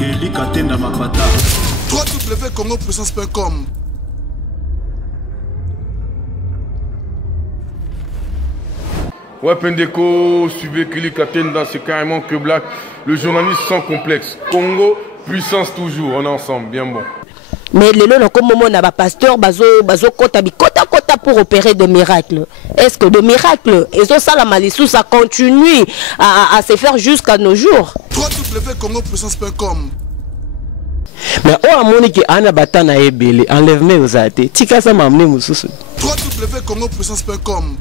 Kelly Katenda Mapata. www.congopuissance.com. Ouais, Pendeko, suivez Kelly Katenda, c'est carrément que Black, le journaliste sans complexe. Congo, puissance toujours, on est ensemble, bien bon. Mais les lois comme moment n'a pas pasteur bazo kota pour opérer de miracles. Est-ce que de miracles et ça la malissou ça continue à se faire jusqu'à nos jours. www.congopuissance.com. Mais on a moni que ana batana ebele enlèvement aux athées. Tika ça m'a amené mususu. www.congopuissance.com.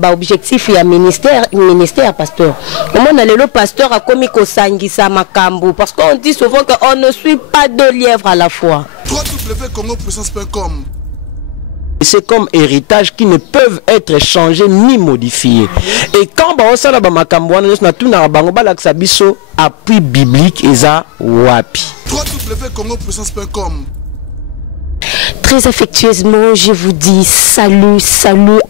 Bah objectif ya ministère pasteur. Comment on a le pasteur a commis ko sangisa makambo parce qu'on dit souvent qu'on ne suit pas deux lièvres à la fois. www.congopuissance.com. C'est comme héritage qui ne peuvent être changés ni modifiés. Et quand on sala ba makambo on a tout na bango ba la biso appui biblique eza wapi. www.congopuissance.com. Très affectueusement, je vous dis salut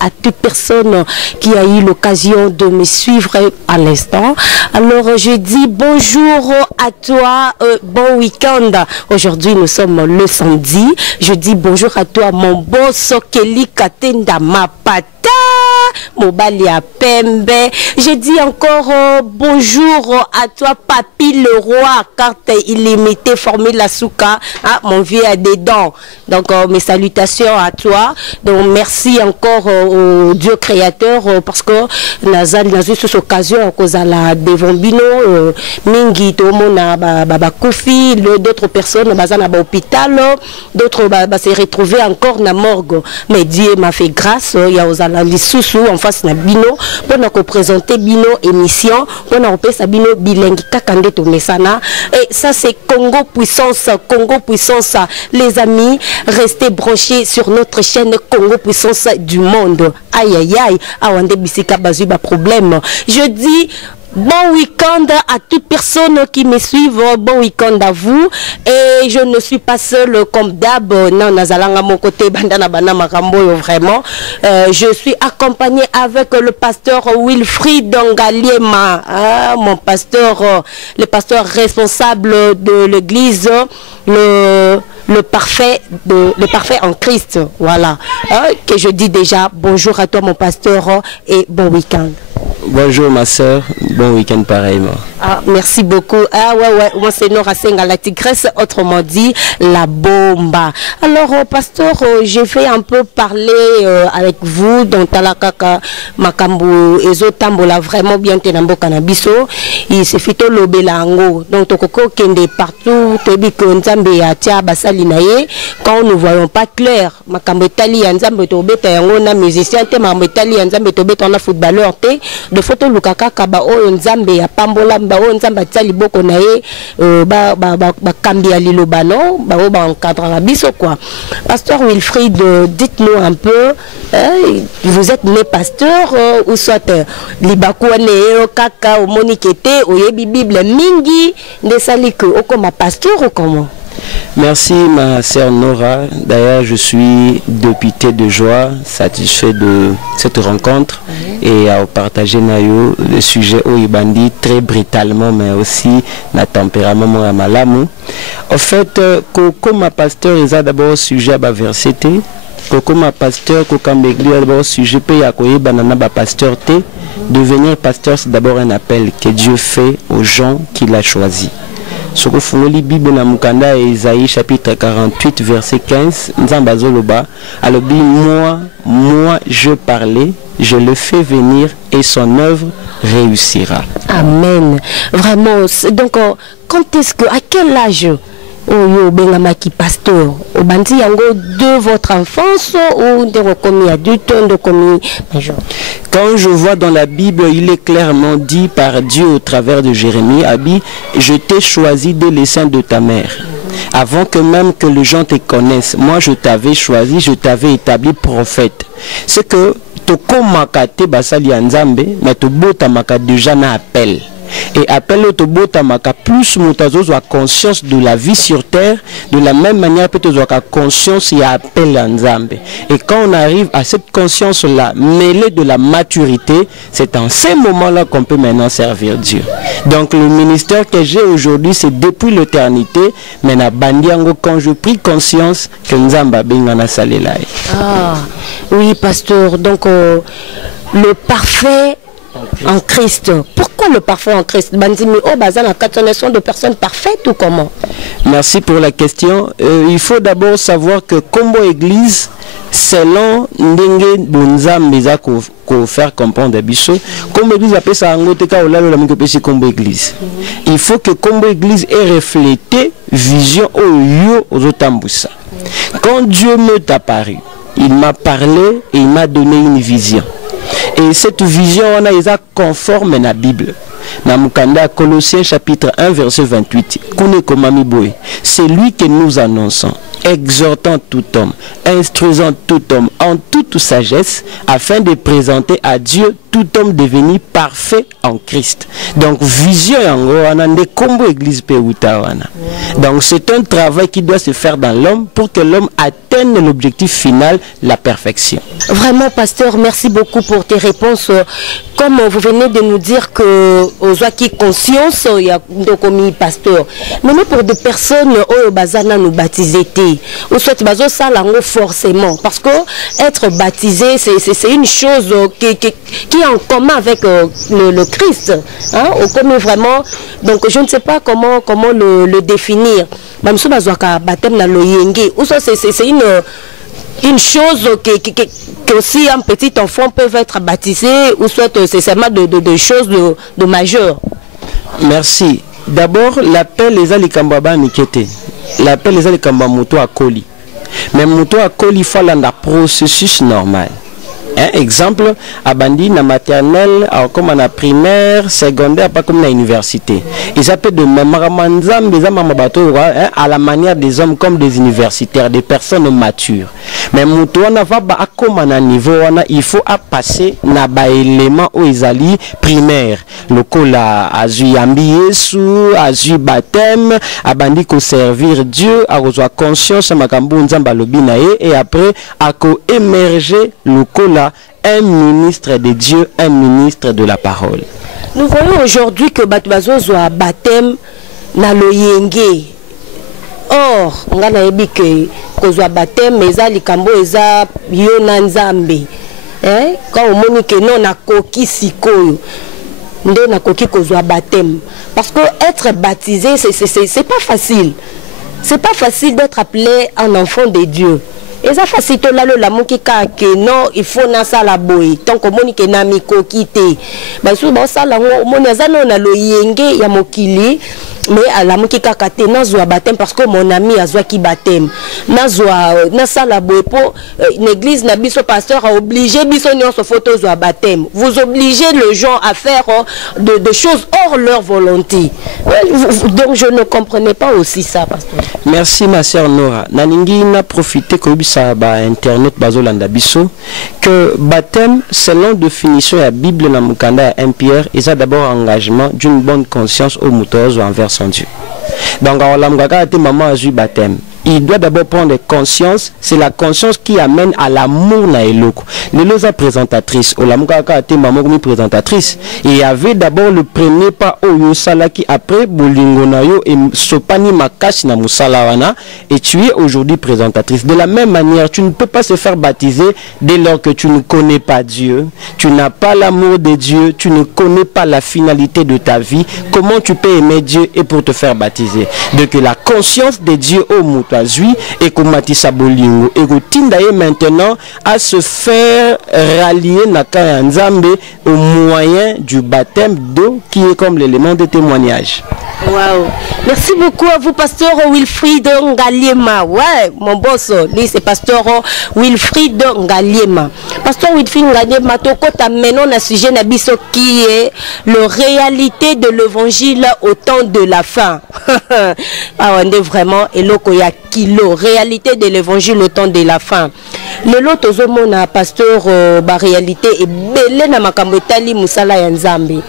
à toute personne qui a eu l'occasion de me suivre à l'instant. Alors, je dis bonjour à toi, bon week-end. Aujourd'hui, nous sommes le samedi. Je dis bonjour à toi, mon boss Kelly Katenda Mapata. Mobali à Pembe. Je dis encore bonjour à toi, Papy le roi, carte illimitée, formule la souka. Ah, mon vieux a des dents. Donc, mes salutations à toi. Donc, merci encore au Dieu créateur parce que nous avons eu cette occasion à cause de la Devonbino, Mingi, Tomona, Kofi, d'autres personnes, à l'hôpital, d'autres se retrouver encore dans la morgue. Mais Dieu m'a fait grâce, il y a aux Alandi Soussou en face de Bino, pour nous présenter Bino émission, pour nous faire Bino bilingue, Kakande Tomesana. Et ça, c'est Congo Puissance, les amis. Restez branchés sur notre chaîne Congo Puissance du monde. Aïe aïe aïe, Awande Bisika Bazuba problème. Je dis bon week-end à toute personne qui me suivent, bon week-end à vous. Et je ne suis pas seule comme d'hab, non, Nazalanga mon côté, Bandana Banama Ramboyo, vraiment. Je suis accompagnée avec le pasteur Wilfried Ngaliema, mon pasteur, le pasteur responsable de l'église, le parfait en Christ, voilà. Que je dis déjà bonjour à toi mon pasteur et bon week-end. Bonjour ma soeur, bon week-end pareillement. Ah, merci beaucoup. Ah ouais, moi c'est Nora Senga, la tigresse, autrement dit la bomba. Alors pasteur, je vais un peu parler avec vous dans Talakaka Makambu Ezo Tambola vraiment bien tenambo canabiso. Il se fait tout l'obelango. Donc tokoko kende partout, tebi konzambe ya tia basali naye. Quand nous ne voyons pas clair, Makambu Tali Yanzambe tobeta yango na musicien te Makambu Tali Yanzambe tobeta na footballeur te. De photo lukaka kaba o nzambe ya pambola ba o nzamba tsali boko na ye ba kambi ya liloba non ba o ba encadre biso quoi. Pasteur Wilfried, dites-nous un peu, vous êtes né pasteur ou soit libakouane kaka o monikete o yebi bible mingi de salike o comme pasteur ou comment? Merci ma sœur Nora. D'ailleurs, je suis député de joie, satisfait de cette rencontre et à partager nayo le sujet au Ibandi très brutalement, mais aussi la tempérament à malamu. En fait, comme ma pasteur, il a d'abord sujet à verset. Comme ma pasteur, comme d'abord sujet à banana pasteur T. Devenir pasteur, c'est d'abord un appel que Dieu fait aux gens qu'il a choisis. Ce que font les Bible na Mukanda et Isaïe chapitre 48 verset 15 Nzambazoloba alors moi je parlais, je le fais venir et son œuvre réussira. Amen. Vraiment. Donc quand est-ce que à quel âge Oyo bengamaki pasteur au bandi yango de votre enfance ou de commis adulte de commis major? Quand je vois dans la Bible, il est clairement dit par Dieu au travers de Jérémie, Abi, je t'ai choisi dès les seins de ta mère. Avant que même que les gens te connaissent, moi je t'avais choisi, je t'avais établi prophète. C'est que to komakate basali nzambe, mais to bota maka déjà na appel. Et appel autobotamaka plus mutazo a conscience de la vie sur terre, de la même manière peut-être a conscience et appel à Nzambe. Et quand on arrive à cette conscience-là, mêlée de la maturité, c'est en ces moments-là qu'on peut maintenant servir Dieu. Donc le ministère que j'ai aujourd'hui, c'est depuis l'éternité, mais na bandiango quand je pris conscience que Nzamba bengana salelai. Ah, oui, pasteur. Donc le parfait en Christ. Pourquoi le parfait en Christ? Bandimi oh bazana sont de personnes parfaites ou comment? Merci pour la question. Il faut d'abord savoir que Combo Église, selon ndenge bonzambe za ko faire comprendre biso, Combo Église appelle ça angoteka olalo la mingopesi Combo Église. Il faut que Combo Église ait reflété vision au yo ozotambusa. Quand Dieu m'est apparu, il m'a parlé et il m'a donné une vision. Et cette vision, on a déjà conforme à la Bible. Dans Mukanda, Colossiens chapitre 1, verset 28. C'est lui que nous annonçons, exhortant tout homme, instruisant tout homme en toute sagesse, afin de présenter à Dieu tout homme devenu parfait en Christ. Donc, vision en combo église Peutawana. Donc, c'est un travail qui doit se faire dans l'homme pour que l'homme atteigne l'objectif final, la perfection. Vraiment, pasteur, merci beaucoup pour tes réponses. Comme vous venez de nous dire que aux qui conscience, il y a comme pasteur. Mais pour des personnes au bazana nous baptiser, ou soit bazo ça lango forcément, parce que être baptisé c'est une chose qui est en commun avec le Christ, hein, comme vraiment. Donc je ne sais pas comment le définir. Même si bazo ka baptême na loyenge, ou soit c'est une chose que aussi un petit enfant peut être baptisé, ou soit c'est seulement de choses de majeures. Merci. D'abord, l'appel les alikambaba mikete. L'appel les alikamba moto à coli. Mais moto à coli, il faut un processus normal. Un exemple, à bandi na maternelle, comme na primaire, secondaire, pas comme na université. Ils s'appellent de Mamamanzam, des amamabato, à la manière des hommes comme des universitaires, des personnes matures. Mais Moutouana va à comme à niveau, il faut passer na ba élément où ils allient primaire. Le cola a ambié sous, a baptême, à bandi ko servir Dieu, à reçoit conscience, à makambu nzamba lobinae, et après à ko émerger le cola. Un ministre de Dieu, un ministre de la parole. Nous voyons aujourd'hui que Batoubazo soit baptême na loyenge. Or, on a dit que soit baptême, mais ça likambo eza yonanzambe. Quand on dit que non na koki sikoyo, ndo na koki kozwa baptême. Parce que être baptisé, c'est pas facile. C'est pas facile d'être appelé un enfant de Dieu. Et ça facilite là le l'amour qui que non il faut na sala boy tant que moni que na miko kité ba so ba sala moni azana na lo yenge ya mokili mais à la moki kakate na zo baptême parce que mon ami azwa ki baptême na zo na sala boy pour l'église na biso pasteur a obligé biso nyonso photo zo baptême. Vous obligez les gens à faire de choses hors leur volonté. Donc je ne comprenais pas aussi ça, pasteur. Merci ma sœur Nora. Naningi na profité que ça ba internet bazolanda biso que baptême selon définition la Bible na mukanda 1 Pierre, et ça d'abord engagement d'une bonne conscience au moutozo envers son Dieu. Donc on l'a maman a eu baptême. Il doit d'abord prendre conscience, c'est la conscience qui amène à l'amour na eloko. Leloza présentatrice, Olamukaka a été maman comme présentatrice. Il y avait d'abord le premier pas au Yosala qui après Bolingo na yo et Sopani Makashi na Musalawana et tu es aujourd'hui présentatrice. De la même manière, tu ne peux pas se faire baptiser dès lors que tu ne connais pas Dieu, tu n'as pas l'amour de Dieu, tu ne connais pas la finalité de ta vie. Comment tu peux aimer Dieu et pour te faire baptiser? Donc la conscience de Dieu au Mouta et Komatisa Bolingo et Tindaye maintenant à se faire rallier Naka Nzambe au moyen du baptême d'eau qui est comme l'élément de témoignage. Wow. Merci beaucoup à vous, pasteur Wilfried Ngaliema. Ouais, mon boss, lui c'est pasteur Wilfried Ngaliema. Pasteur Wilfried Ngaliema, toko t'amenons un sujet nabiso qui est la réalité de l'évangile au temps de la fin. Ah, on est vraiment et lokoya kilo réalité de l'évangile au temps de la fin. Le lot ozomona pasteur ba réalité et belé na makambo etali musala ya Nzambe.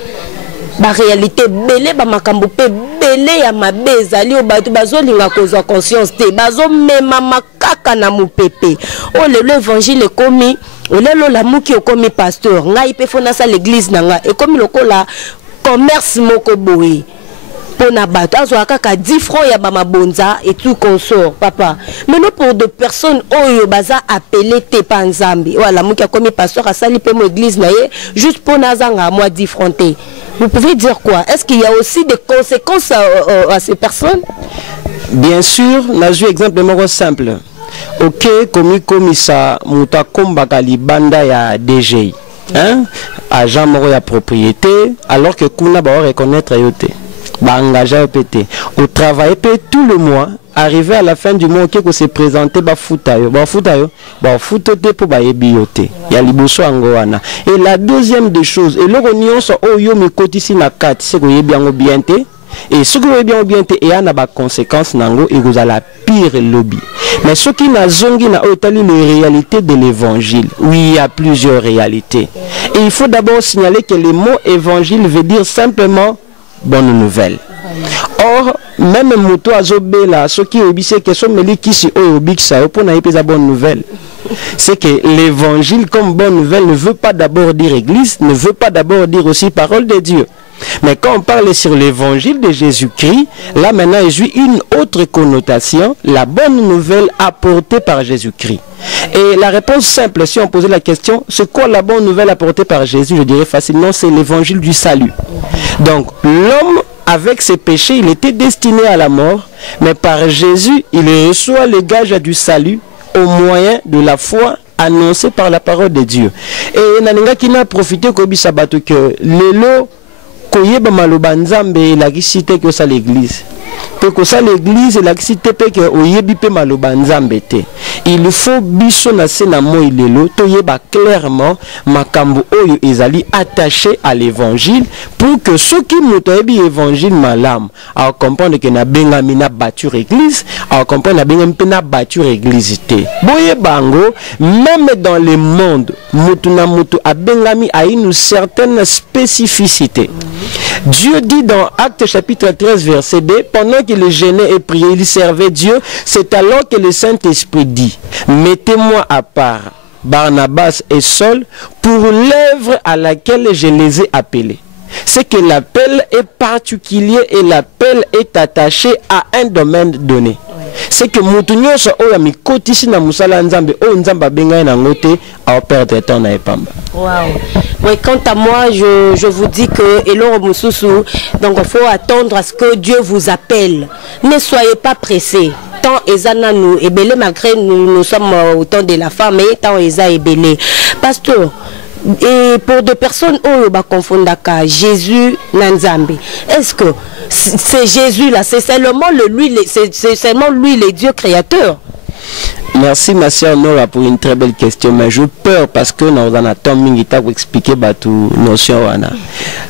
ba réalité belé ba makambo pe belé ya mabeza li obatu bazolinga kozwa conscience te bazo mema makaka na mupepe o le évangile ekomi olelo la muki okomi pasteur ngai pe fona sa l'église nanga ekomi lokola commerce moko boye pona bato azwa kaka 10 francs ya ba mabonza et tout consort papa mais non pour de personnes oyo baza appelé te pa nzambi voilà muki akomi pasteur asali pe mo église na ye juste pona zanga moi 10 francs te. Vous pouvez dire quoi? Est-ce qu'il y a aussi des conséquences à ces personnes? Bien sûr, n'a eu exemple simple. Ok, comme ça, muta kombaka libanda ya DG, hein, agent moro ya propriété, alors que kuna ba reconnaître yote, ba engager pété, au travail peut tout le mois. Arrivé à la fin du mois, qui se présenter ba futayo te pour ba ebiote ya liboso angoana. Et la deuxième des choses, et le renion so oyo mi kotisi na kat, c'est que yebi ango bienté. Et ce que yebi ango bienté et ana ba conséquence nango et vous a la pire lobby. Mais ce qui n'a zongi na otali les réalités de l'évangile. Oui, il y a plusieurs réalités. Et il faut d'abord signaler que le mot évangile veut dire simplement bonne nouvelle. Or, même moto azobela, ce qui est que son meli qui si obiksa pour na pesa bonne nouvelle. C'est que l'évangile comme bonne nouvelle ne veut pas d'abord dire église, ne veut pas d'abord dire aussi parole de Dieu. Mais quand on parle sur l'évangile de Jésus-Christ, là maintenant il joue une autre connotation, la bonne nouvelle apportée par Jésus-Christ. Et la réponse simple, si on posait la question, c'est quoi la bonne nouvelle apportée par Jésus? Je dirais facilement, c'est l'évangile du salut. Donc l'homme, avec ses péchés, il était destiné à la mort, mais par Jésus, il reçoit le gage du salut au moyen de la foi annoncée par la parole de Dieu. Et Naninga qui n'a profité que Bisabato que l'élo koyeba maloba nzambe la cité que ça l'église. Pe ko ça l'église la cité pe que oyebi pe maloba nzambe te. Il faut biso na sena mo ilelo toyeba clairement makambo oyo ezali attaché à l'évangile pour que ceux qui motoyebi évangile malam à comprendre que na bengami na bâtir église, à comprendre na bengami pe na bâtir église te. Boye bango même dans le monde mutu na mutu a bengami a une certaine spécificité. Dieu dit dans Actes chapitre 13 verset 2, pendant que les jeûnaient et priaient, ils servaient Dieu, c'est alors que le Saint-Esprit dit, mettez-moi à part Barnabas et Saul pour l'œuvre à laquelle je les ai appelés. C'est que l'appel est particulier et l'appel est attaché à un domaine donné. C'est que Moutounyo so oya mi kotisi na musala nzambe o nzamba benga na ngote a perdre temps na epamba. Wow. Oui, quant à moi, je vous dis que Eloro Moussousou, donc il faut attendre à ce que Dieu vous appelle. Ne soyez pas pressés. Tant Ezana nous est belé malgré nous sommes au temps de la femme, mais tant Eza est belé. Pasteur, et pour des personnes où on confond Jésus Nanzambe, est-ce que c'est Jésus là, c'est seulement lui le Dieu créateur? Merci ma soeur Nora pour une très belle question, mais je peur parce que nous en attendons pour expliquer tout notion.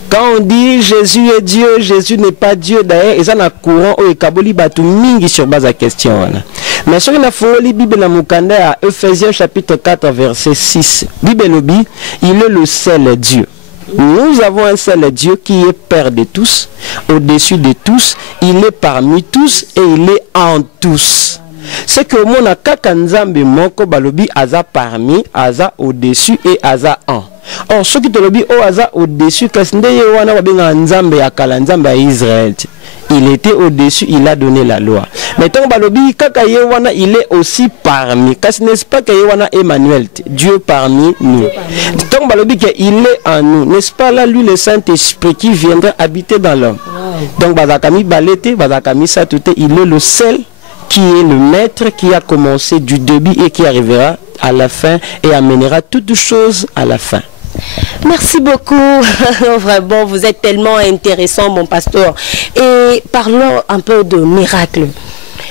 Quand on dit Jésus est Dieu, Jésus n'est pas Dieu, d'ailleurs, ils ont un courant où Kaboli batu mingi sur base de la question. Mais sur la folie, la Bible na mukanda à Ephésiens chapitre 4 verset 6, Bible lobi, il est le seul Dieu. Nous avons un seul Dieu qui est Père de tous, au-dessus de tous, il est parmi tous et il est en tous. C'est que mon kaka nzambe moko balobi aza parmi, aza au-dessus et aza en. Or ceux qui te lobi o aza au-dessus kasinde wana wabenga nzambe akala nzambe à Israël. Il était au-dessus, il a donné la loi. Mais tant balobi kaka wana il est aussi parmi. Kas n'est-ce pas que wana Emmanuel, Dieu parmi nous. Tant balobi que il est en nous, n'est-ce pas là lui le Saint-Esprit qui viendra habiter dans l'homme. Donc bazakami balete, bazakami satute, il est le seul qui est le maître qui a commencé du début et qui arrivera à la fin et amènera toutes choses à la fin. Merci beaucoup. Vraiment, vous êtes tellement intéressant, mon pasteur. Et parlons un peu de miracles.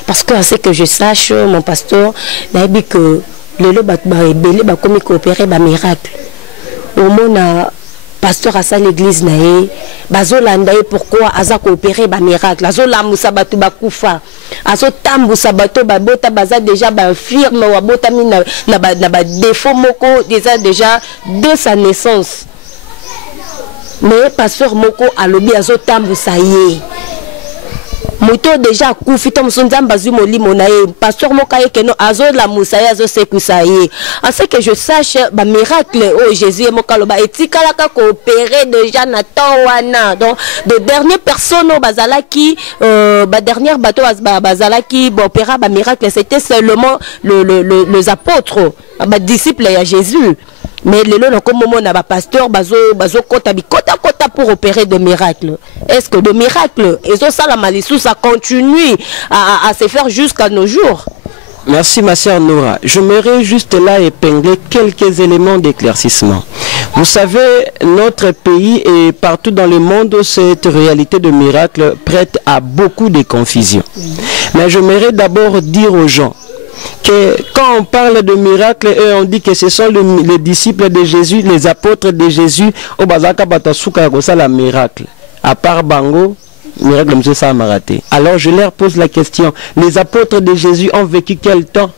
Parce que c'est que je sache, mon pasteur, que le comme coopérer miracle. Au moins, pasteur à ça l'église naé bazolanda pourquoi aza coopérer ba miracle azola musabatu bakufa azo tambu sabato babota baza déjà ba firme wa bota na ba défaut moko déjà de sa naissance mais pasteur moko alobi azotambusa ye moto déjà kufi to musonzamba bazu molimo na ye pasteur moko ye keno azola musaye azosekusa ye en ce que je sache ba miracle oh Jésus mokaloba etikalaka ko opérer déjà na temps wana donc de dernières personnes bazalaki ba dernière bateau bazalaki ba opéra ba miracle c'était seulement les apôtres ba disciples à Jésus. Mais le long comme moment na ba pasteur bazo kota pour opérer de miracles. Est-ce que de miracles et ça la malissou ça continue à se faire jusqu'à nos jours? Merci ma sœur Nora. Je m'aimerais juste là épingler quelques éléments d'éclaircissement. Vous savez, notre pays et partout dans le monde, cette réalité de miracle prête à beaucoup de confusion. Mais je m'aimerais d'abord dire aux gens que quand on parle de miracles et on dit que ce sont les disciples de Jésus, les apôtres de Jésus, au bazaka batasuka la miracle. À part Bango, miracle monsieur ça m'a raté. Alors je leur pose la question, les apôtres de Jésus ont vécu quel temps?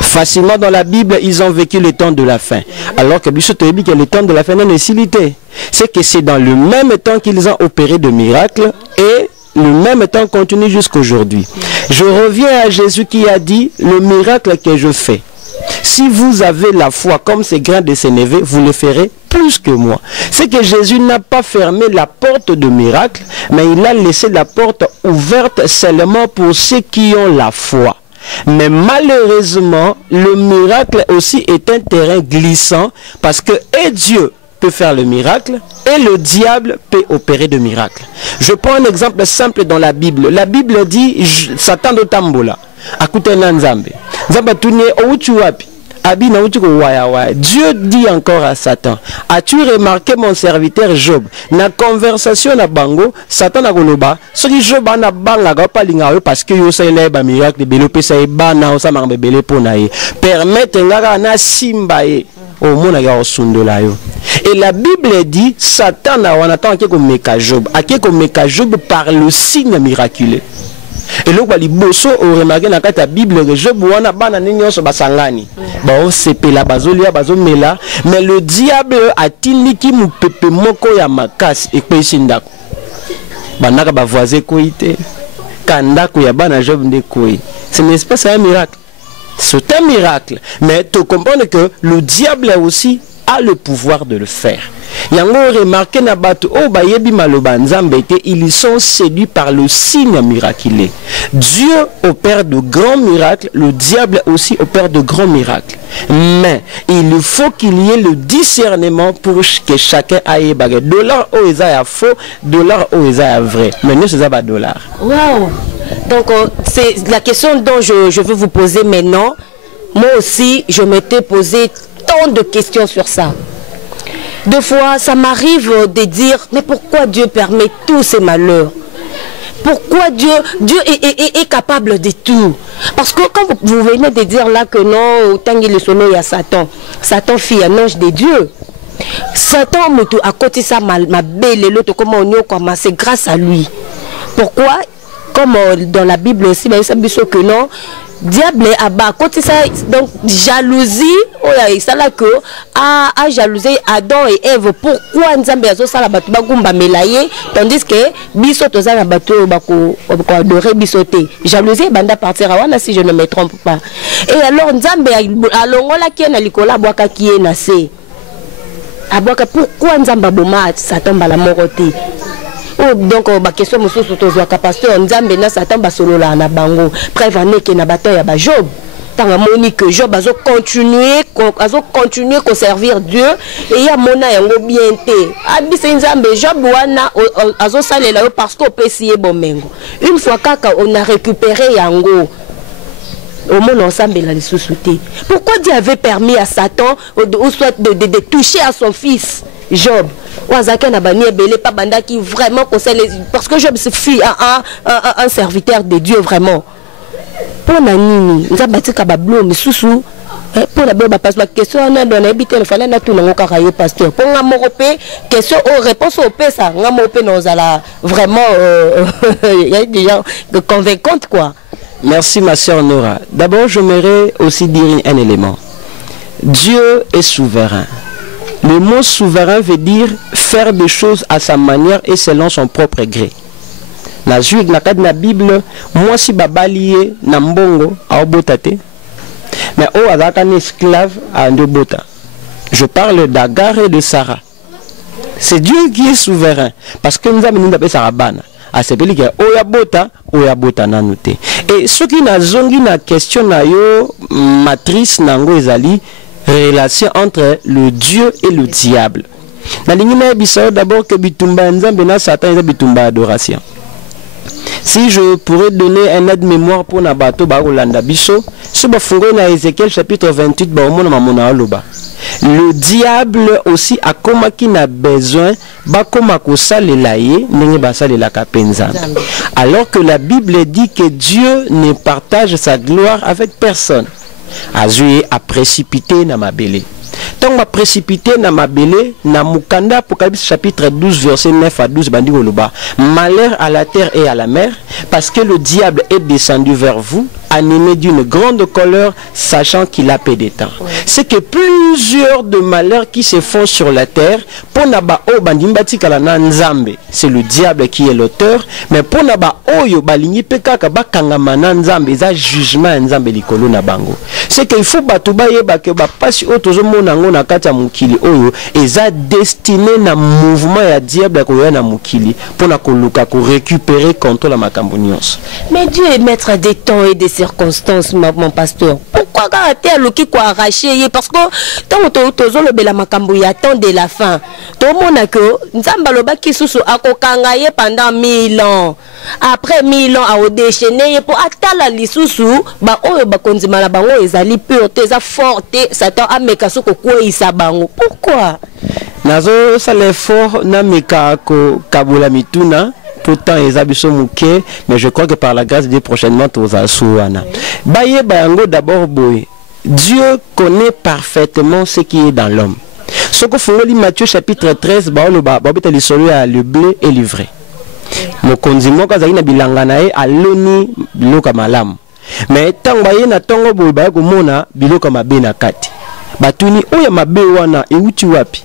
Facilement dans la Bible, ils ont vécu le temps de la fin. Alors que le temps de la fin n'est silité. C'est que c'est dans le même temps qu'ils ont opéré de miracles et le même temps continue jusqu'aujourd'hui. Je reviens à Jésus qui a dit, le miracle que je fais, si vous avez la foi comme ces grains de sénévé, vous le ferez plus que moi. C'est que Jésus n'a pas fermé la porte de miracle, mais il a laissé la porte ouverte seulement pour ceux qui ont la foi. Mais malheureusement, le miracle aussi est un terrain glissant parce que et Dieu peut faire le miracle et le diable peut opérer de miracles. Je prends un exemple simple dans la Bible. La Bible dit Satan de Tambola. Akutena Nzambe. Nzamba tunye outu wapi. Abi na outu ko waya waya. Dieu dit encore à Satan, as-tu remarqué mon serviteur Job? Na conversation na bango, Satan a koloba, soki Job ana banga ga palinga yo parce que yo sa ile ba miracle belo pesa e bana o sa mangbe bele pona ye. Permettre ngaka na simba ye. Et la Bible dit Satan a Job par le signe miraculeux. Et là, les bosso ont remarqué dans la Bible que Job wana bana ninyo so basangani. Ba sepe la bazolia bazomela, mais le diable a tiniki mu pepe moko ya makasi e kwesinda. Banaka ba voisin koite. Kanda ko ya bana Job nde koi. Ce n'est pas un miracle. C'est un miracle, mais tu comprends que le diable aussi a le pouvoir de le faire. Yango remarqué na batu o bayebi maloba nzambe te, ils sont séduits par le signe miraculeux. Dieu opère de grands miracles, le diable aussi opère de grands miracles. Mais il faut qu'il y ait le discernement pour que chacun aille baguer. Dollar o eza faux, dollar o eza vrai. Mais nous c'est pas dollar. Wow. Donc c'est la question dont je veux vous poser maintenant. Moi aussi, je m'étais posé tant de questions sur ça. Deux fois, ça m'arrive de dire, mais pourquoi Dieu permet tous ces malheurs? Pourquoi Dieu est capable de tout? Parce que quand vous venez de dire là que non, autant qu'il est solo, il y a Satan. Satan fit un ange de Dieu. Satan, à côté de ça, ma belle, l'autre, comment on y c'est grâce à lui. Pourquoi? Comme dans la Bible aussi, mais ça dit que non. Diable à bas côté ça donc jalousie ça là que a jalouser Adam et Ève. Pourquoi Nzambe azo sala batu bagumba melaye tandis que biso toza na batu bako adorer bisoté jalousie banda partir wana si je ne me trompe pas. Et alors Nzambe alongola ki na likola bwaka ki na se abwaka pourquoi Nzamba boma Satan bala moroté. Donc ma question monsieur sotozwaka pasteur Nzambe na Satan basolola na bango prévenir que na bataille ya ba Job tanga moni que Job azo continuer ko servir Dieu et ya mona yango bien té abise Nzambe Job wana azo salela parce que opesiye bomengo une fois kaka on a récupéré yango au monde ensemble la sous-souté. Pourquoi Dieu avait permis à Satan ou soit de toucher à son fils Job? Pas banda qui vraiment conseille parce que Job fut un serviteur de Dieu vraiment. Pour nanini, nous avons bâti kabablo mais sous pour la bonne question on a donné habité le fallait na tout non karayo pasteur. Pour nga moropé question aux réponses au pesa nga moropé nous ala vraiment il y a des gens convaincants quoi. Merci ma sœur Nora. D'abord je m'aimerais aussi dire un élément. Dieu est souverain. Le mot souverain veut dire faire des choses à sa manière et selon son propre gré. Na juif na kad na Bible, moi si babalié na mbongo a botate. Mais o azaka un esclave à ndobota. Je parle d'Agar et de Sarah. C'est Dieu qui est souverain parce que nous avons appelé Sarabana. À ce pays que oya bota nanute. Et ce qui n'a zongi na question na yo matrice nango ezali relation entre le Dieu et le diable. Na lingina bisao d'abord que bitumba nzambe na Satan eza bitumba adoration. Si je pourrais donner un aide-mémoire pour Nabato Baolanda Biso, ce bafungo na Ézéchiel chapitre 28 baomona mamona aloba. Le diable aussi a comme qui n'a besoin bakoma ko salela ye ndenge basalela kapenza. Alors que la Bible dit que Dieu ne partage sa gloire avec personne. Azui a précipité na mabele. Tant ma précipité na mabele na mukanda Apocalypse chapitre 12 verset 9 à 12 bandi oloba. Malheur à la terre et à la mer parce que le diable est descendu vers vous animé d'une grande colère sachant qu'il a peu de temps. C'est que plusieurs de malheurs qui se font sur la terre pour naba o bandimbati kalana nzambe, c'est le diable qui est l'auteur, mais pour naba oyo balingi pekaka bakanga mana nzambe za jugement nzambe likolo na bango. C'est qu'il faut batuba yeba ke ba pasi otozo mona ngo na kati ya mukili oyo eza destiné na mouvement ya diable ko na mukili pour na koluka ko récupérer contrôle la makambo nyonso. Mais Dieu est maître des temps et des circonstances, mon pasteur. Pourquoi garder le qui quoi arraché? Parce que tant que le bela makambo y attend de la fin. Tout le monde a que nzamba loba qui sous akokangaye pendant 1000 ans. Après 1000 ans a déchaîné pour atala lisusu ba oyo ba konzima na bango ezali pureté eza forte Satan a meka soko ko isa bango. Pourquoi? Nazo ça l'effort na meka ko kabula mituna. Pourtant, ils habitent mouké, mais je crois que par la grâce de Dieu, prochainement, tous à Souana. Baye Bayango d'abord, boy. Dieu connaît parfaitement ce qui est dans l'homme. Ce que fait Matthieu chapitre 13, le blé est livré. Mon condiment, quand il a bilanganae, à l'oni, biloka malam. Mais tant baye na tongo boy, bayako mona, biloka mabena kati. Batuni, oya mabe wana, et où tu wapi?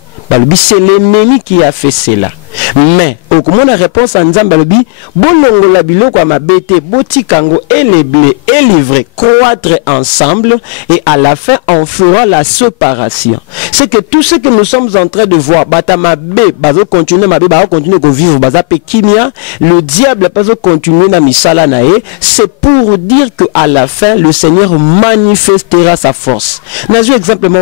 C'est l'ennemi qui a fait cela. Mais au comment la réponse à Nzambalobi, bolongo la biloko mabete, botikango et les blés et livrés croître ensemble et à la fin on fera la séparation. C'est que tout ce que nous sommes en train de voir, batamabe, bazo continuer mabe, bazo continuer de vivre, bazape kimia, le diable bazo continuer na misala nae, c'est pour dire que à la fin le Seigneur manifestera sa force. Nazo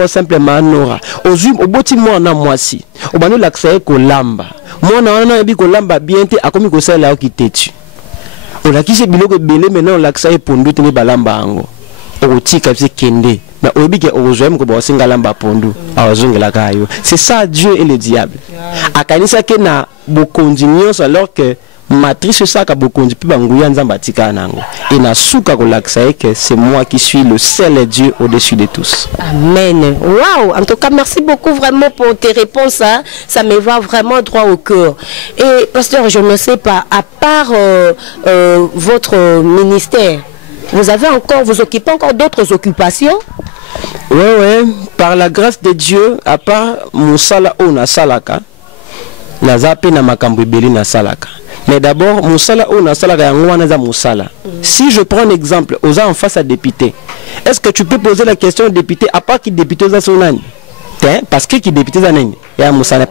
simplement Nora. Au boti moi na moisi. Au banu l'accès ko lamba. Moi na bi ko lamba bien te akomi ko sala ki tetu. O la ki se biloko belé maintenant l'accès est pondu tene balamba ango. O tika se kende. Na obi ke o zoem ko bo singa lamba pondu. Awazongela kayo. C'est ça Dieu et le diable. Akanisa ke na bokondignos alors que matrice ça ka bokondi pi banguya nzamba tika nango. Et na suka ko l'accès que c'est moi qui suis le seul Dieu au-dessus de tous. Amen. Waouh. En tout cas, merci beaucoup vraiment pour tes réponses. Hein. Ça me va vraiment droit au cœur. Et pasteur, je ne sais pas, à part votre ministère, vous occupez encore d'autres occupations? Oui. Par la grâce de Dieu, à part Moussala Ona Salaka, Nazape na makambo ibeli na Salaka. Mais d'abord, Moussala Ona Salaka yangwana Moussala. Si je prends un exemple, aux en face à député, est-ce que tu peux poser la question au député, à part qui député aux Sonani? Parce que qui député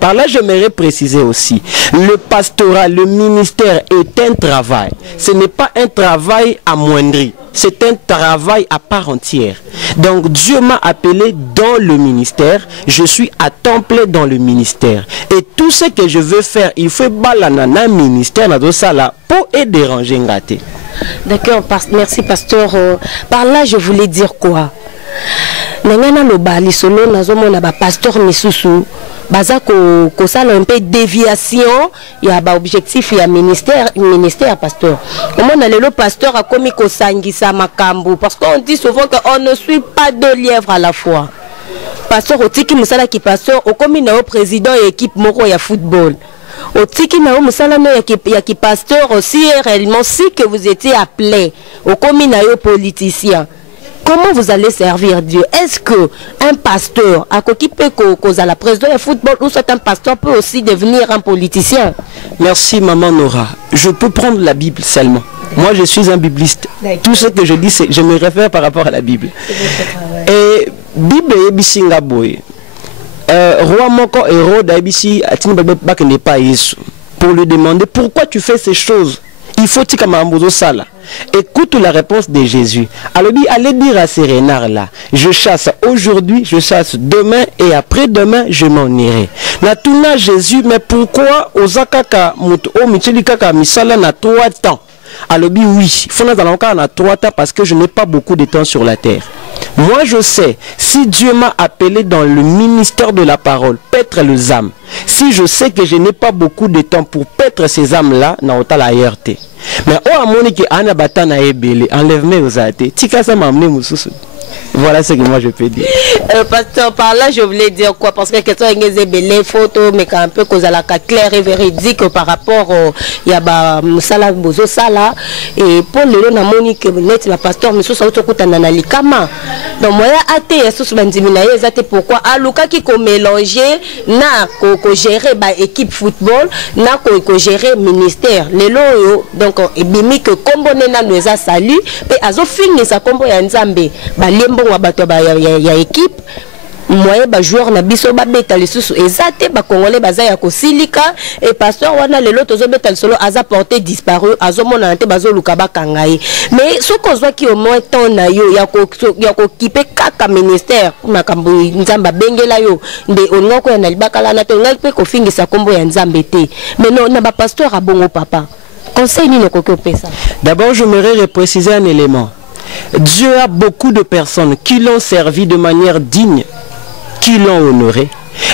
par là, j'aimerais préciser aussi, le pastorat, le ministère est un travail. Ce n'est pas un travail amoindri. C'est un travail à part entière. Donc Dieu m'a appelé dans le ministère. Je suis à temps plein dans le ministère. Et tout ce que je veux faire, il faut balanana ministère dans ça là pour et déranger ngate. D'accord, merci pasteur. Par là, je voulais dire quoi? Nangana loba lisolo nazomona ba pasteur misusu baza ko sala un peu déviation ya ba objectif ya ministère pasteur. Omona lelo pasteur a komi ko sangisa makambo parce qu'on dit souvent que on ne suit pas deux lièvres à la fois. Pasteur otiki musala ki pasteur okomi na président et équipe moko ya football. Otiki na musala no ya ki pasteur aussi réellement si que vous étiez appelé okomi na yo politicien. comment vous allez servir Dieu? Est-ce que un pasteur a occupé cause à la présidence de football ou soit un pasteur peut aussi devenir un politicien? Merci maman Nora. Je peux prendre la Bible seulement. Moi je suis un bibliste. Tout ce que je dis, je me réfère par rapport à la Bible. Et Bible ebisinga boy. Roi Moko Hérode abisi atini bak n'est pas Yesu. Pour lui demander pourquoi tu fais ces choses. Il faut que tu sala. Écoute la réponse de Jésus. Alors allez dire à ces renards là, je chasse aujourd'hui, je chasse demain et après-demain je m'en irai. Natuna Jésus, mais pourquoi Ozakaka muto o micheli kaka misala na 3 temps? Alors oui, il faut encore na 3 temps parce que je n'ai pas beaucoup de temps sur la terre. Moi je sais, si Dieu m'a appelé dans le ministère de la parole, paître les âmes, si je sais que je n'ai pas beaucoup de temps pour paître ces âmes-là, na ota la RT. Mais oh amoni ki ana batana ebele, enlève-moi aux athées. Tika ça m'a amené mususu. Voilà ce que moi je peux dire. Pasteur, par là je voulais dire quoi? Parce que question est photo, mais un peu cause à la claire et véridique par rapport au Yaba Moussala Bozo Sala et pour le nom Monique net la pasteur mais ça auto kutanana likama. Donc moi athée sous bandimina ezate pourquoi aluka qui ko mélanger na ko gérer ba équipe football na ko gérer ministère. Lelo donc ebimi que kombo nena noza salut et azo finir sa kombo ya nzambe ba lembo wa bato ba ya équipe moyen ba joueur na biso ba beta lisusu ezate ba congolais baza ya kosilika et pasteur wana lelo tozo beta solo aza porté disparu azomona nte bazo luka bakangai mais ce qu'on voit qui au moins temps na yo ya ko kipe kaka ministère makambo nzamba bengela yo nde onoko ya na libakala na to ngai pe ko fingisa kombo ya nzambe te mais non na ba pasteur abongo papa conseil ni noko ko pesa. D'abord je voudrais préciser un élément. Dieu a beaucoup de personnes qui l'ont servi de manière digne, qui l'ont honoré,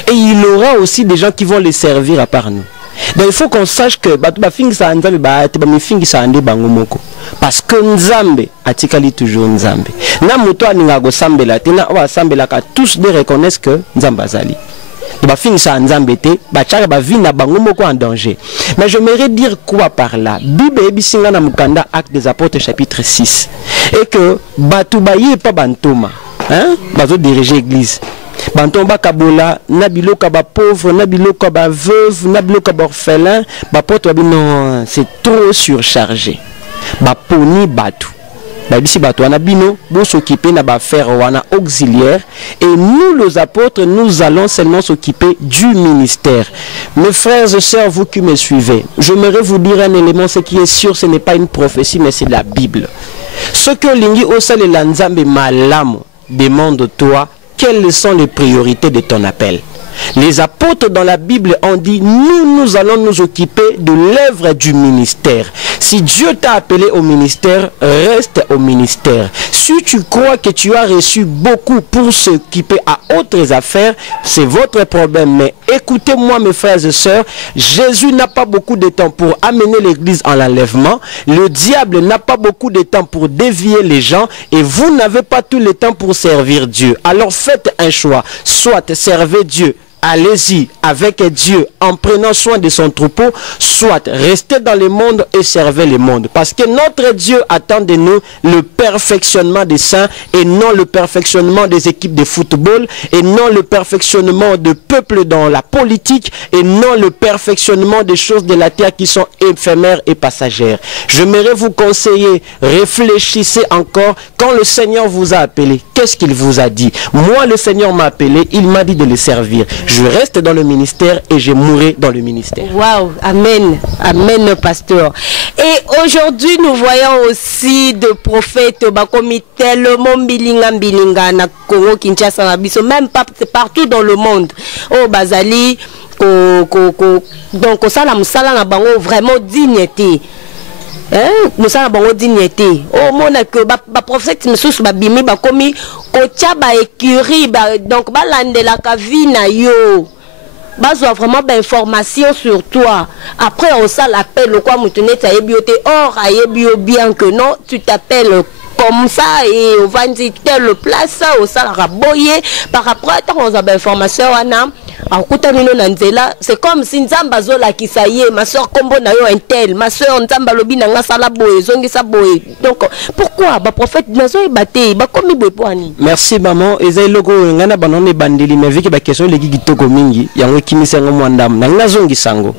et il aura aussi des gens qui vont les servir à part nous. Donc il faut qu'on sache que parce que Nzambe atikali toujours Nzambe. Na muto aninga go sambela tena wa sambela ka tous de reconnaissent que Nzamba zali. En danger. Mais je m'aimerais dire quoi par là? Bible ebisinga na mukanda Actes des Apôtres chapitre 6 et que batubaye pas bantoma hein bazo diriger l'église bantomba kabola nabiloka ba pauvre nabiloka ba veuve nabiloka ba orphelin ba pote non c'est trop surchargé ba poni batu. Ici, nous s'occuper na affaire wana auxiliaire et nous les apôtres nous allons seulement s'occuper du ministère. Mes frères et sœurs, vous qui me suivez, j'aimerais vous dire un élément, ce qui est sûr, ce n'est pas une prophétie mais c'est la Bible. Ce que lingi osale lanzambe malamu demande toi, quelles sont les priorités de ton appel? Les apôtres dans la Bible ont dit, nous allons nous occuper de l'œuvre du ministère. Si Dieu t'a appelé au ministère, reste au ministère. Si tu crois que tu as reçu beaucoup pour s'occuper à autres affaires, c'est votre problème. Mais écoutez-moi mes frères et sœurs, Jésus n'a pas beaucoup de temps pour amener l'église en l'enlèvement. Le diable n'a pas beaucoup de temps pour dévier les gens et vous n'avez pas tout le temps pour servir Dieu. Alors faites un choix, soit servez Dieu. Allez-y avec Dieu en prenant soin de son troupeau, soit restez dans le monde et servez le monde. Parce que notre Dieu attend de nous le perfectionnement des saints et non le perfectionnement des équipes de football et non le perfectionnement de peuples dans la politique et non le perfectionnement des choses de la terre qui sont éphémères et passagères. J'aimerais vous conseiller, réfléchissez encore quand le Seigneur vous a appelé. Qu'est-ce qu'il vous a dit? Moi, le Seigneur m'a appelé, il m'a dit de le servir. Je reste dans le ministère et je mourrai dans le ministère. Waouh, amen, amen, pasteur. Et aujourd'hui, nous voyons aussi de prophètes, comme tellement bilinga na Congo, Kinshasa, Nabiso, même partout dans le monde. Oh, Bazali, donc ça, la musala na bango vraiment dignité. Musala bango dignité. Oh, mon que ba prophète monsieur ba bimi ba komi kocha ba écurie ba donc ba lande la kavina yo. Bazwa vraiment ba information sur toi. Après on ça l'appelle quoi mutuneta ebioté or ayebio bien que non, tu t'appelles comme ça et on va dire telle place au ça la raboyer par rapport à on a ba information wana C'est comme si Nzamba zola qui ça y est, ma soeur combo na yo intel, ma soeur Nzamba lobi na nga sala boye, zongi sa boye. Donc pourquoi ba prophète nazo ebate, ba komi boye poani. Merci maman, ezai logo ngana banone bandeli mais vu que ba question leki kitoko mingi, yango kimisa ngo mwandam, na nga zongi sango.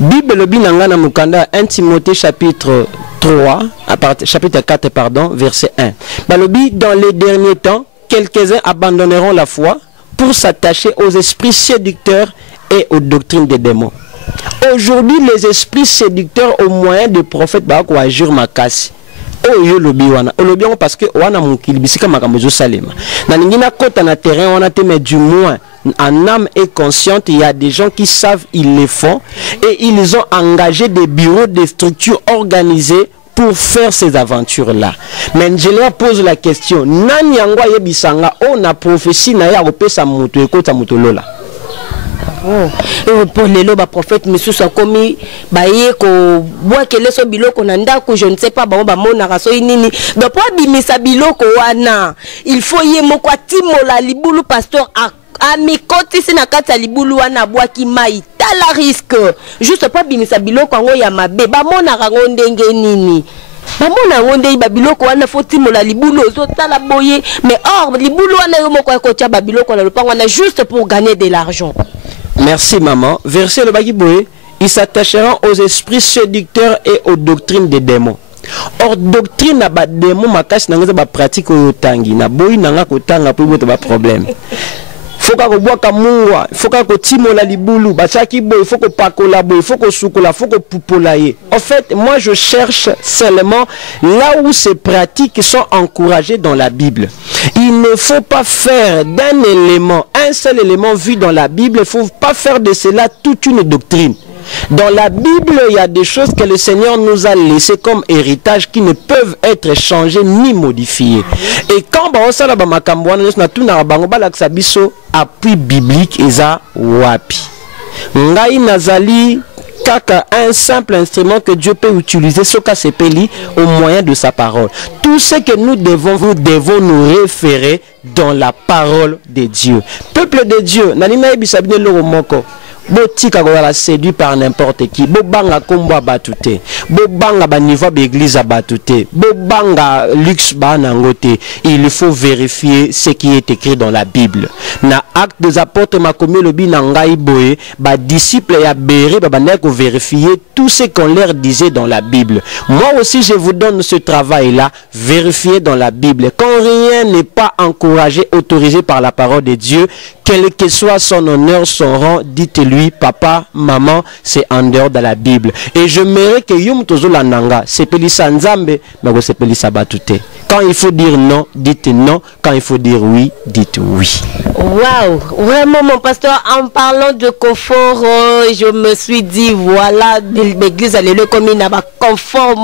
Bible lobi na ngana mukanda 1 Timothée chapitre 3, chapitre 4 pardon, verset 1. Balobi dans les derniers temps, quelques-uns abandonneront la foi pour s'attacher aux esprits séducteurs et aux doctrines des démons. Aujourd'hui, les esprits séducteurs au moyen de prophètes bako agir makasi. Oh yo lobi wana. Lobi parce que wana mukili bisika makamozo salema. Na ningina kota na terrain wana te mais du moins en âme et consciente, il y a des gens qui savent, ils le font et ils ont engagé des bureaux, des structures organisées pour faire ces aventures-là. Mais je leur pose la question, nani yangwa yebisanga on a prophétie na ya opesa mutu ekota mutu lola. Pour les lobes prophètes monsieur soit commis baye ko bois que les biloko na ndako je ne sais pas ba mona raso nini donc pour bimisa biloko wana il faut ye moko timola libulu pasteur amikoti sina kata libulu wana bwaki mai tala risque juste pas bimisa biloko ngo ya mabe ba mona rango ndenge nini bamona ngonde babiloko wana foti mola libulu ozotala boye mais or libulu wana yo moko akotia babiloko na lopango wana juste pour gagner de l'argent. Merci maman. Verset le baki boye, ils s'attacheront aux esprits séducteurs et aux doctrines des démons. Or doctrine na ba démon makasi na ngoza ba pratique oyo tangi na boyi na nga kotanga po boto ba problème. Foka ko boaka mungwa, foka ko timola libulu, bachaki boy, foko pakola boy, foko sukola, foko pupola ye. En fait, moi je cherche seulement là où ces pratiques sont encouragées dans la Bible. Il ne faut pas faire d'un élément, un seul élément vu dans la Bible, il ne faut pas faire de cela toute une doctrine. Dans la Bible, il y a des choses que le Seigneur nous a laissées comme héritage qui ne peuvent être changées ni modifiées. Et quand appui biblique eza wapi. Ngai nazali kaka un simple instrument que Dieu peut utiliser soka sepeli au moyen de sa parole. Tout ce que nous devons nous référer dans la parole de Dieu. Peuple de Dieu, nanina ebisabine loro moko. Botika ko séduit par n'importe qui. Bobanga kombo batute. Bobanga ba niveau d'église batute. Bobanga luxe ba nangote. Il faut vérifier ce qui est écrit dans la Bible. Na acte des apôtres makomi lobi na ngai boye ba disciples ya béré ba ko vérifier tout ce qu'on leur disait dans la Bible. Moi aussi je vous donne ce travail là, vérifier dans la Bible. Quand rien n'est pas encouragé, autorisé par la parole de Dieu, quel que soit son honneur, son rang, dites-lui, papa, maman, c'est en dehors de la Bible. Et je mérite que yum tozo la nanga, c'est pelisa nzambe, mais c'est pelisa batute. Quand il faut dire non, dites non. Quand il faut dire oui, dites oui. Waouh, vraiment mon pasteur, en parlant de confort, je me suis dit, voilà, l'église, elle est le comme il confort,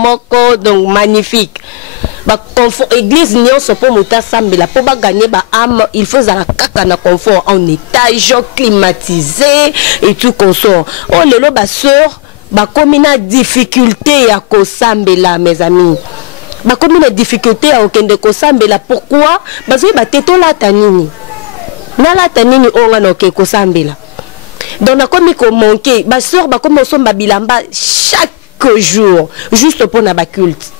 donc magnifique. Confort église nyonso po muta sambela po ba gagner ba âme il faut za kaka na confort en étage climatisé et tout consort. Oh lelo ba sœur ba komi na difficulté ya ko sambela mes amis. Ba komi na difficulté ya okende ko sambela pourquoi bazo ba teto la tanini. Na la tanini onga no ke ko sambela. Donc na komi ko manquer ba sœur ba komi somba bilamba chaque jour juste pour na ba culte.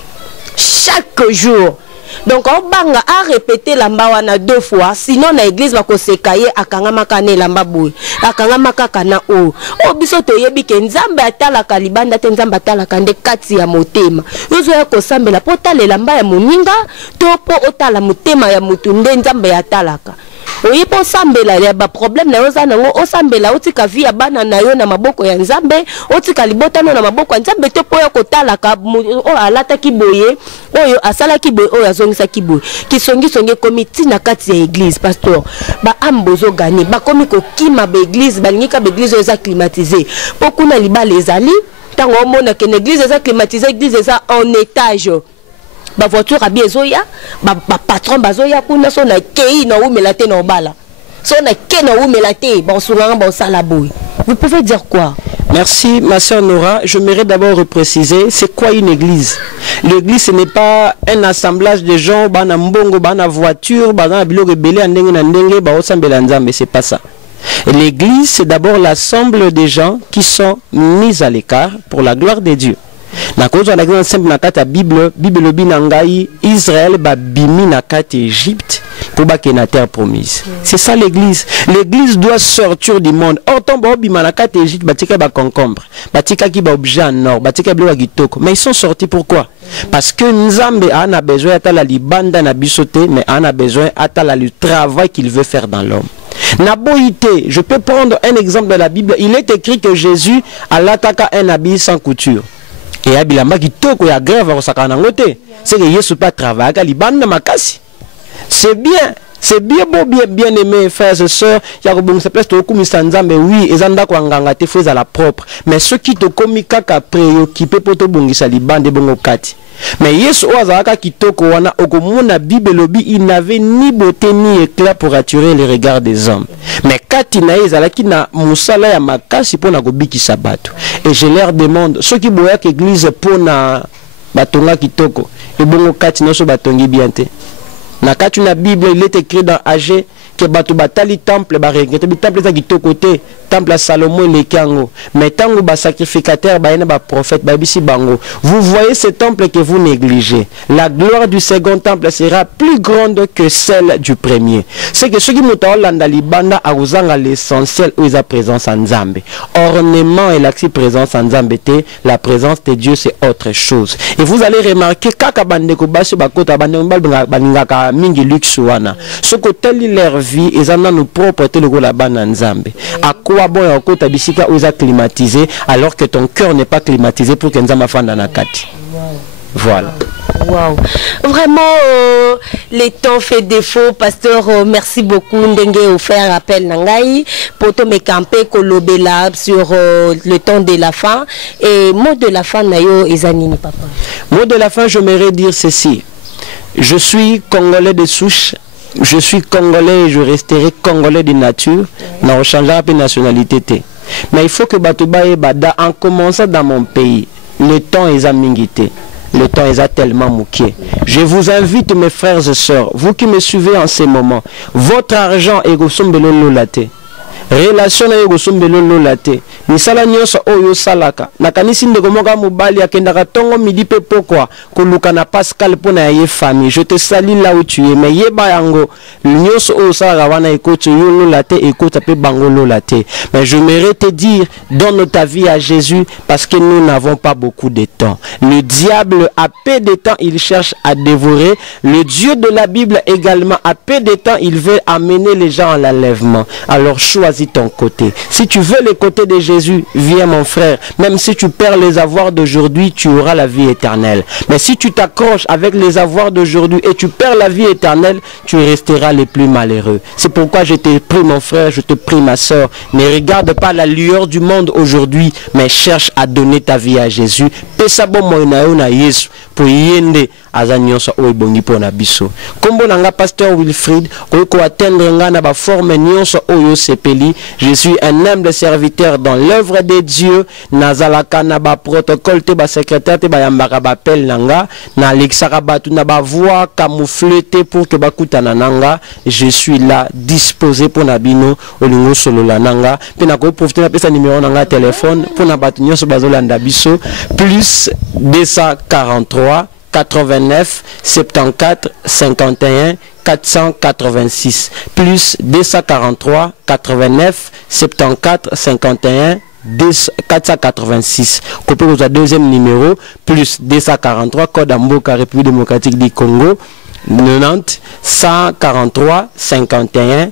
Chaque jour. Donc on banga a répété lamba wana 2 fois, sinon na église va ko sekaye akanga makane lamba boy. Akanga makaka na o. O biso to yebi ke nzambe atala kalibanda te nzambe atala kande kati ya motema. Yozo ya ko sambela potale lamba ya moninga to po otala motema ya mutu nde nzambe atalaka. Oye po sambela ya ba problème na yoza nango o sambela otika via bana na yo na maboko ya nzambe otika libota na maboko ya nzambe te po ya kotala ka o alata kiboye oyo asala kiboye oyo azongisa kiboye kisongi songe komiti na kati ya église pasteur ba ambozo gagner ba komi ko kima ba église ba lingika ba église eza climatisé po kuna libala ezali tango mona ke église eza climatisé église eza en étage. Ba voiture a biezoya ba patron bazoya kuna so na kei na umelate na obala so na ke na umelate ba sunga ba sala boy. Vous pouvez dire quoi? Merci ma sœur Nora, je mérite d'abord repréciser c'est quoi une église. L'église ce n'est pas un assemblage de gens bana mbongo bana voiture bana biloko belé ndenge na ndenge ba osambela nzambe, c'est pas ça. L'église, c'est d'abord l'ensemble des gens qui sont mis à l'écart pour la gloire de Dieu. Na cause on a exemple simple na kata Bible binangai Israël ba bimi na kata Égypte pour baquer na terre promise. C'est ça l'église. L'église doit sortir du monde. Or ton ba bima na kata Égypte batika ba concombre, batika ki ba objet en or, batika blo kitoko. Mais ils sont sortis pourquoi? Parce que Nzambe a besoin atala libanda na bisoté, mais a besoin atala le travail qu'il veut faire dans l'homme. Naboïté, je peux prendre un exemple de la Bible. Il est écrit que Jésus a l'attaqué un habit sans couture. Et abilamba kitoko ya grève au sakanangote. C'est que Yesu pas travailler à libanda makasi. C'est bien. C'est bien beau, bien aimé, frères et sœurs. Il y a bon se place au kumisanzambe oui, ezanda kwa nganga te fais à la propre. Mais ceux qui te komika ka préoccupé poto bongisa libande bongo kati. Mais Yesu oazaka kitoko wana okomona Bible lobi, il n'avait ni beauté ni éclat pour attirer les regards des hommes. Mais kati na ezalaki na musala ya makasi pona kobikisa bato. Et je leur demande ceux qui boya que église pona batonga kitoko et bongo kati noso batongi bien te. Na kati na Bible il est écrit dans Agé que bato batali temple barengete temple za kitoko te temple à Salomon le kango mais tango ba sacrificateur ba ena ba prophète ba bisi bango. Vous voyez ce temple que vous négligez, la gloire du second temple sera plus grande que celle du premier. C'est que ceux qui mutawa landa libanda a uzanga l'essentiel où isa présence en Nzambe. Ornement et l'axi présence en Nzambe te, la présence de Dieu c'est autre chose. Et vous allez remarquer kaka bandeko baso bakota bandeko balingaka mingi luxe wana ce que teli leur vie et zana nous propreté le la bana Nzambe. À quoi bon ya kota bisika oza climatisé alors que ton cœur n'est pas climatisé pour que Nzamba fanda na kati. Voilà. Wow. Vraiment, les temps fait défaut. Pasteur, merci beaucoup. Ndenge offert appel Nangai. Poto me camper kolobela sur le temps de la fin. Et mot de la fin, nayo ezanini papa. Mot de la fin, je m'aimerais dire ceci. Je suis congolais de souche. Je suis congolais et je resterai congolais de nature. Non, changera pas de nationalité. Mais il faut que Batouba et Bada, en commençant dans mon pays, le temps est à mingité. Le temps est tellement mouqué. Je vous invite, mes frères et sœurs, vous qui me suivez en ces moments, votre argent est au sombelo lolate. Relation na yogosumbelo lolate. Misala nyonso oyo salaka. Nakanisi ndeko moka mobali akendaka tongo midi pe pokwa koluka na Pascal pona ya ye famille. Je te salue là où tu es. Mais yeba yango nyonso oyo salaka wana ekoto yo lolate ekota pe bango lolate. Mais je m'aimerais te dire, donne ta vie à Jésus parce que nous n'avons pas beaucoup de temps. Le diable a peu de temps, il cherche à dévorer. Le Dieu de la Bible également a peu de temps, il veut amener les gens à l'enlèvement. Alors choisis ton côté. Si tu veux le côté de Jésus, viens mon frère. Même si tu perds les avoirs d'aujourd'hui, tu auras la vie éternelle. Mais si tu t'accroches avec les avoirs d'aujourd'hui et tu perds la vie éternelle, tu resteras le plus malheureux. C'est pourquoi je te prie mon frère, je te prie ma soeur, ne regarde pas la lueur du monde aujourd'hui, mais cherche à donner ta vie à Jésus. Pesabo moinayo na Yesu pour yende azanyonso oibongi pona biso. Kombo nanga pasteur Wilfried, ko atteindre nga na ba forme nyonso oyo sepeli. Je suis un humble serviteur dans l'œuvre de Dieu. Nazalaka na ba protocole te ba secrétaire te ba yambaka ba appel nanga na lexaka batu na ba voix camouflée te pour que bakutana nanga. Je suis là disposé pour nabino olingo solo la nanga. Pe na ko profiter na pesa numéro nanga téléphone pour na batu nyonso bazolanda biso plus 243 89 74 51 486 plus 243 89 74 51 486. Coupé au deuxième numéro plus 243 code Amboka République démocratique du Congo 90 143 51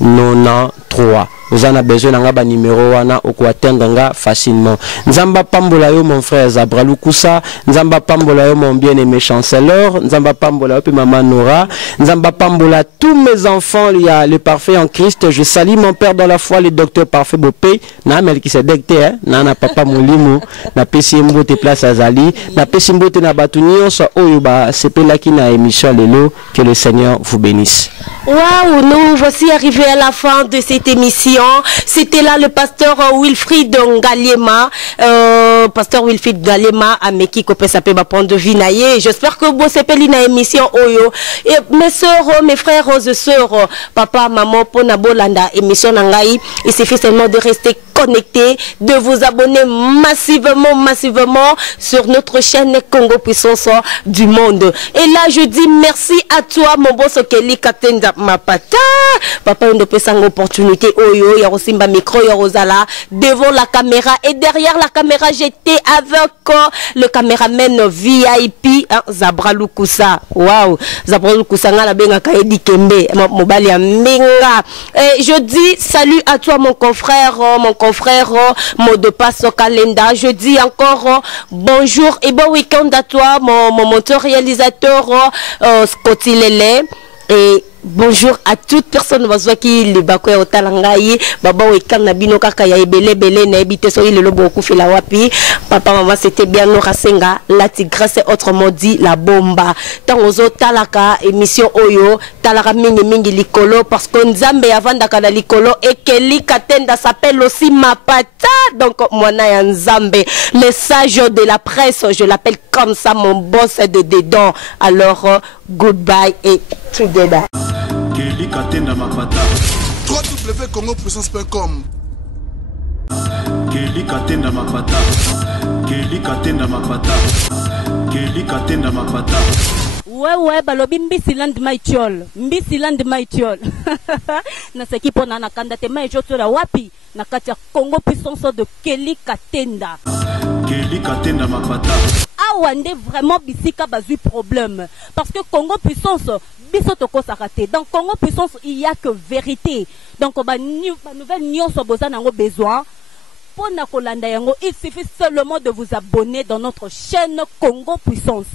93. Vous en avez besoin d'un numéro wana ou quoi atteindre facilement. Nzamba pambola yo mon frère Zabralukusa, Nzamba pambola yo mon bien-aimé chancellor, Nzamba pambola yo maman Nora, Nzamba pambola tous mes enfants, il y a le parfait en Christ. Je salue mon père dans la foi, le docteur parfait Bopé, na mel qui se decté na papa Molimu, na pesimbo te place Azali, na pesimbo te na batunio so oyuba sepela ki na émission lelo. Que le Seigneur vous bénisse. Waouh, nous voici arrivés à la fin de cette émission. Lyon. C'était là le pasteur Wilfried Ngaliema. Pasteur Wilfried Ngaliema a meki kopé sapé ba pont de vinaye. J'espère que vous s'appelez na émission Oyo. Et mes sœurs, mes frères et sœurs, papa, maman, pona bolanda émission nangai. Il suffit seulement de rester connecté, de vous abonner massivement sur notre chaîne Congo Puissance du Monde. Et là, je dis merci à toi, mon boss Kelly Katenda Mapata. Papa, on peut s'en opportunité. Oyo, ya Rosimba micro, ya Rosala, devant la caméra. Et derrière la caméra, j'étais avec le caméraman VIP, hein, Zabra Lukusa. Waouh, Zabra Lukusa, la benga kaedi kembe, mobali ya menga. Et je dis salut à toi, mon confrère, mot de passe au calenda. Je dis encore bonjour et bon week-end à toi, mon monteur réalisateur Scotty Lele. Et bonjour à toute personne qui le bakoya otalangai baba weekend na bino kaka ya ebele na ebite so ile lobo kufela wapi papa maman c'était bien no rasenga la tigresse autrement dit la bomba tangozo talaka émission oyo talaka mingi likolo parce que nzambe avanda kana likolo et Kelly Katenda s'appelle aussi Mapata donc mwana ya nzambe le sage de la presse je l'appelle comme ça mon boss de dedans alors goodbye et together. Kelly Katenda Mapata www.congopuissance.com Kelly Katenda Mapata Kelly Katenda Mapata Kelly Katenda Mapata Ouais, balobi mbisiland maitiol na seki pona na kandate maijoto la wapi na kati ya Congo Puissance de Kelly Katenda Mapata awande vraiment bisika bazui problème parce que Congo Puissance biso toko sarate dans Congo Puissance il y a que vérité donc ba nouvelle nyonso boza nango besoin pour na kolanda yango il suffit seulement de vous abonner dans notre chaîne Congo Puissance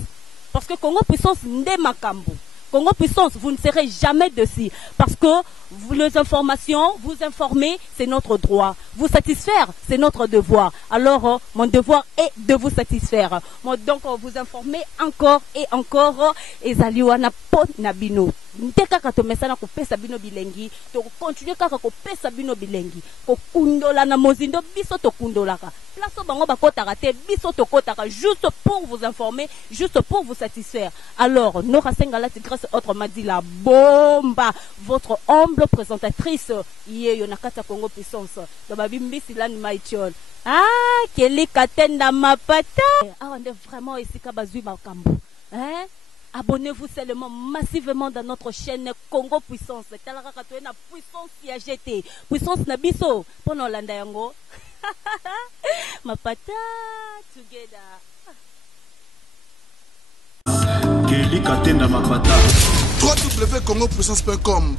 parce que Congo Puissance nde makambo Congo Puissance, vous ne serez jamais dessus. Parce que les informations, vous informer, c'est notre droit. Vous satisfaire, c'est notre devoir. Alors, mon devoir est de vous satisfaire. Donc, vous informer encore et encore. Et Zaliwana pot nabino. Ndeka kato mesana ko pesa bino bilengi. To continuer kaka ko pesa bino bilengi. Ko kundola na mozindo biso to kundolaka. Place bango bakota rate biso to kotaka juste pour vous informer, juste pour vous satisfaire. Alors, Nora Sengala grâce autrement dit la bomba, votre humble présentatrice Yeyo Nakata Congo Puissance. Dobabimbi Silan Maïtiol. Ah, Kelly Katenda Mapata. Ah, on est vraiment ici Kabazui Makambo. Hein? Abonnez-vous seulement massivement dans notre chaîne Congo Puissance. Talara Katoena puissance YGT. Puissance Nabiso. Pono Landa Yango. Mapata together. Kelly Katenda Mapata www.congopuissance.com